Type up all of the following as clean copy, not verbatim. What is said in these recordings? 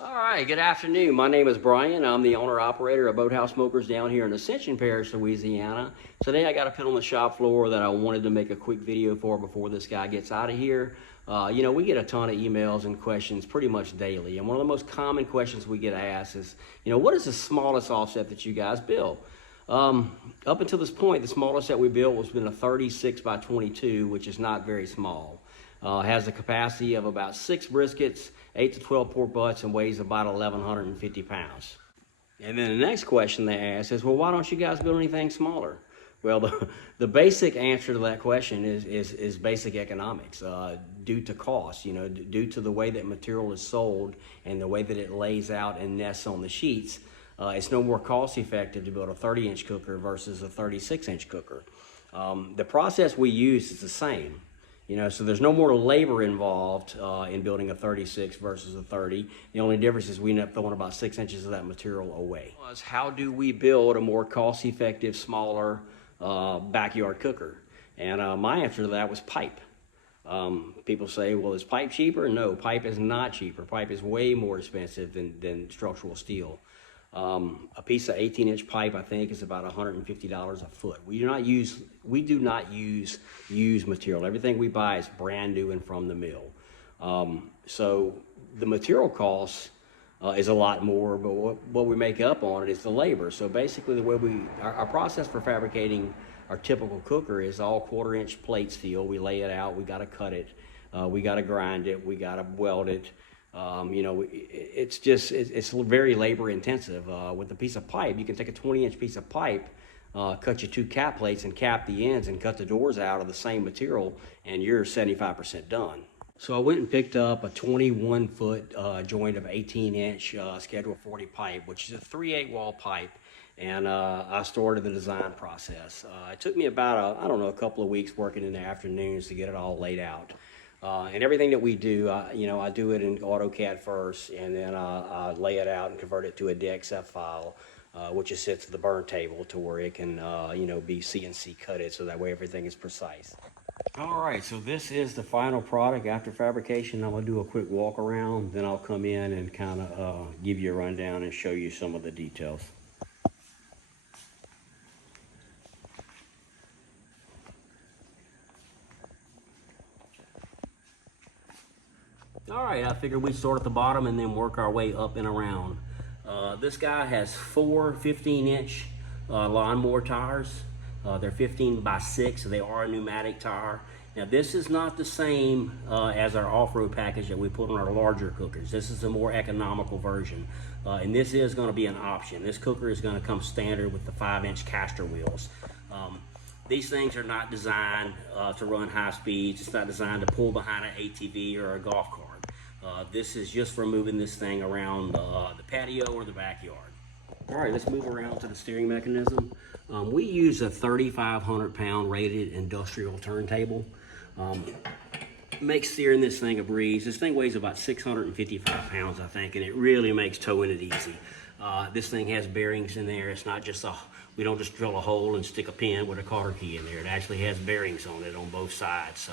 All right, good afternoon. My name is Brian. I'm the owner-operator of Boathouse Smokers down here in Ascension Parish, Louisiana. Today I got a pit on the shop floor that I wanted to make a quick video for before this guy gets out of here. We get a ton of emails and questions pretty much daily. And one of the most common questions we get asked is, what is the smallest offset that you guys build? Up until this point, the smallest that we built was been a 36 by 22, which is not very small. Has a capacity of about 6 briskets, 8 to 12 pork butts, and weighs about 1,150 pounds. And then the next question they ask is, well, why don't you guys build anything smaller? Well, the basic answer to that question is basic economics, due to cost, due to the way that material is sold and the way that it lays out and nests on the sheets. It's no more cost effective to build a 30-inch cooker versus a 36-inch cooker. The process we use is the same. So there's no more labor involved in building a 36 versus a 30. The only difference is we end up throwing about 6 inches of that material away. How do we build a more cost-effective, smaller backyard cooker? And my answer to that was pipe. People say, well, is pipe cheaper? No, pipe is not cheaper. Pipe is way more expensive than structural steel. A piece of 18-inch pipe, I think, is about $150 a foot. We do not use used material. Everything we buy is brand new and from the mill. So the material cost is a lot more, but what we make up on it is the labor. So basically, the way our process for fabricating our typical cooker is all 1/4-inch plate steel. We lay it out. We got to cut it. We got to grind it. We got to weld it. It's very labor intensive. With a piece of pipe, you can take a 20-inch piece of pipe, cut you 2 cap plates and cap the ends and cut the doors out of the same material, and you're 75% done. So I went and picked up a 21-foot joint of 18-inch Schedule 40 pipe, which is a 3/8 wall pipe, and I started the design process. It took me about, a couple of weeks working in the afternoons to get it all laid out. And everything that we do, I do it in AutoCAD first, and then I lay it out and convert it to a DXF file, which is sits at the burn table to where it can, be CNC cutted, so that way everything is precise. All right, so this is the final product after fabrication. I'm gonna do a quick walk around, then I'll come in and kind of give you a rundown and show you some of the details. All right, I figured we'd start at the bottom and then work our way up and around. This guy has 4 15-inch lawnmower tires. They're 15 by 6, so they are a pneumatic tire. Now, this is not the same as our off-road package that we put on our larger cookers. This is a more economical version, and this is going to be an option. This cooker is going to come standard with the 5-inch caster wheels. These things are not designed to run high speeds. It's not designed to pull behind an ATV or a golf cart. This is just for moving this thing around the patio or the backyard. All right, let's move around to the steering mechanism. We use a 3,500 pound rated industrial turntable. Makes steering this thing a breeze. This thing weighs about 655 pounds, I think, and it really makes towing it easy. This thing has bearings in there. It's not just we don't just drill a hole and stick a pin with a cotter key in there. It actually has bearings on it on both sides. So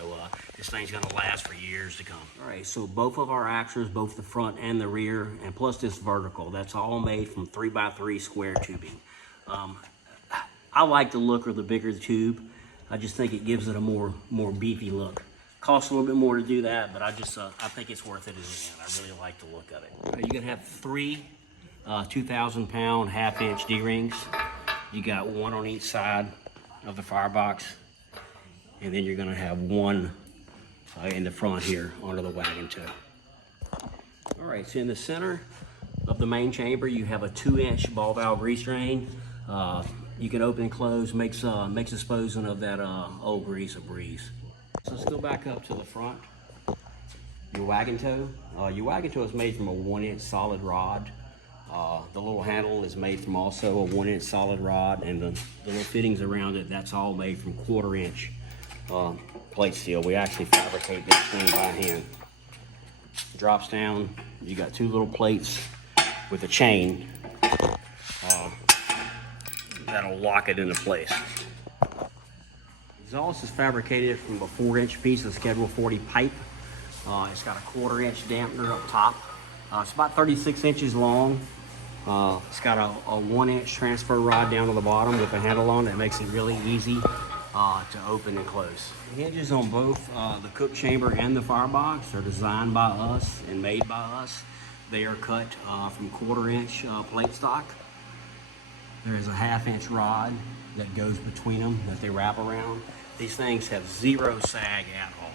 this thing's gonna last for years to come. All right, so both of our axles, both the front and the rear, and plus this vertical, that's all made from 3x3 square tubing. I like the look of the bigger the tube. I just think it gives it a more beefy look. Costs a little bit more to do that, but I think it's worth it in the end. I really like the look of it. You're gonna have 3 2,000-pound half-inch D-rings. You got 1 on each side of the firebox, and then you're gonna have 1 in the front here under the wagon toe. All right, so in the center of the main chamber, you have a 2-inch ball valve grease drain. You can open and close, makes disposing of that old grease a breeze. So let's go back up to the front. Your wagon toe. Your wagon toe is made from a 1-inch solid rod. The little handle is made from also a 1-inch solid rod, and the little fittings around it, that's all made from 1/4-inch plate steel. We actually fabricate this thing by hand. Drops down, you got 2 little plates with a chain that'll lock it into place. Exhaust is fabricated from a 4-inch piece of Schedule 40 pipe. It's got a 1/4-inch dampener up top. It's about 36 inches long. It's got a 1-inch transfer rod down to the bottom with a handle on it that makes it really easy to open and close. The hinges on both the cook chamber and the firebox are designed by us and made by us. They are cut from 1/4-inch plate stock. There is a 1/2-inch rod that goes between them that they wrap around. These things have 0 sag at all.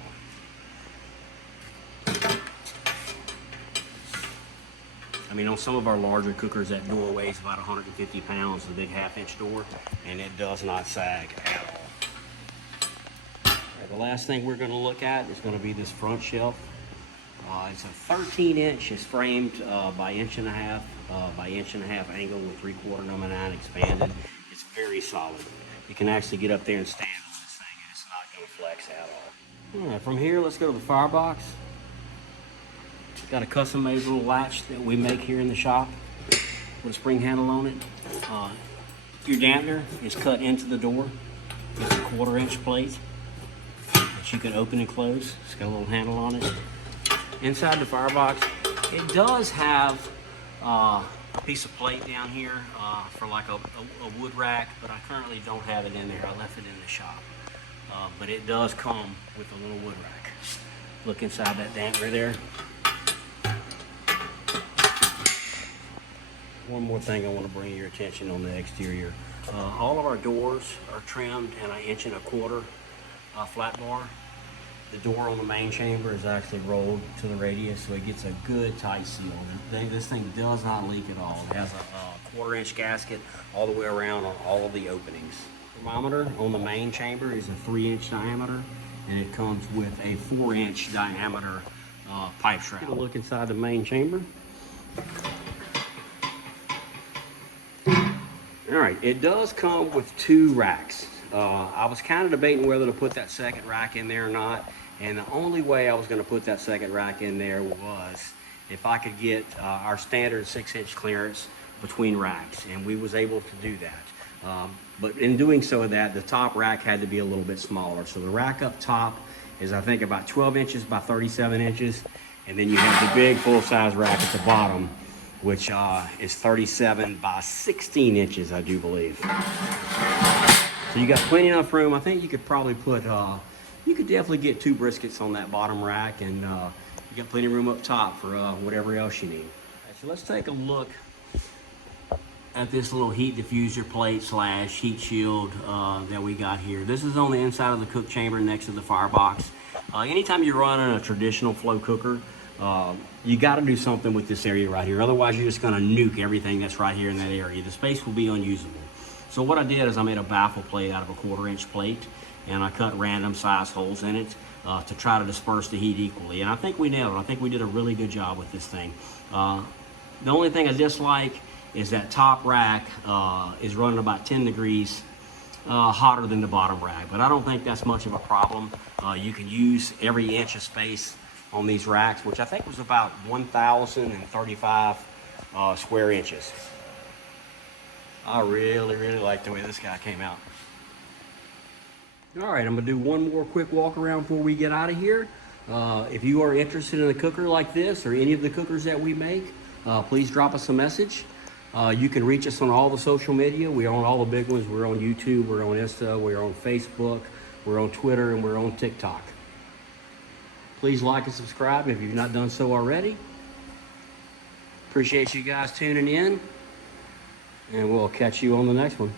I mean, on some of our larger cookers, that door weighs about 150 pounds, the big 1/2-inch door, and it does not sag at all. All right, the last thing we're going to look at is going to be this front shelf. It's a 13-inch. It's framed by 1.5" by 1.5" angle with 3/4 number 9 expanded. It's very solid. You can actually get up there and stand on this thing, and it's not going to flex at all. All right, from here, let's go to the firebox. Got a custom-made little latch that we make here in the shop with a spring handle on it. Your dampener is cut into the door. It's a 1/4-inch plate that you can open and close. It's got a little handle on it. Inside the firebox, it does have a piece of plate down here for like a wood rack, but I currently don't have it in there. I left it in the shop. But it does come with a little wood rack. Look inside that dampener there. One more thing I want to bring your attention on the exterior. All of our doors are trimmed in 1.25" flat bar. The door on the main chamber is actually rolled to the radius, so it gets a good tight seal. This thing does not leak at all. It has a 1/4-inch gasket all the way around on all of the openings. Thermometer on the main chamber is a 3-inch diameter, and it comes with a 4-inch diameter pipe shroud. Take a look inside the main chamber. All right, it does come with 2 racks. I was kind of debating whether to put that second rack in there or not, and the only way I was going to put that second rack in there was if I could get our standard 6-inch clearance between racks, and we was able to do that. But in doing so that, the top rack had to be a little bit smaller. So the rack up top is, I think, about 12 inches by 37 inches, and then you have the big full-size rack at the bottom, which is 37 by 16 inches, I do believe. So you got plenty enough room. I think you could probably put, you could definitely get 2 briskets on that bottom rack, and you got plenty of room up top for whatever else you need. Right, so let's take a look at this little heat diffuser plate / heat shield that we got here. This is on the inside of the cook chamber next to the firebox. Anytime you're running a traditional flow cooker, you got to do something with this area right here. Otherwise, you're just going to nuke everything that's right here in that area. The space will be unusable. So what I did is I made a baffle plate out of a 1/4-inch plate, and I cut random size holes in it to try to disperse the heat equally. And I think we nailed it. I think we did a really good job with this thing. The only thing I dislike is that top rack is running about 10 degrees hotter than the bottom rack. But I don't think that's much of a problem. You can use every inch of space on these racks, which I think was about 1,035 square inches. I really like the way this guy came out. All right, I'm gonna do one more quick walk around before we get out of here. If you are interested in a cooker like this or any of the cookers that we make, please drop us a message. You can reach us on all the social media. We're on all the big ones. We're on YouTube, we're on Insta, we're on Facebook, we're on Twitter, and we're on TikTok. Please like and subscribe if you've not done so already. Appreciate you guys tuning in, and we'll catch you on the next one.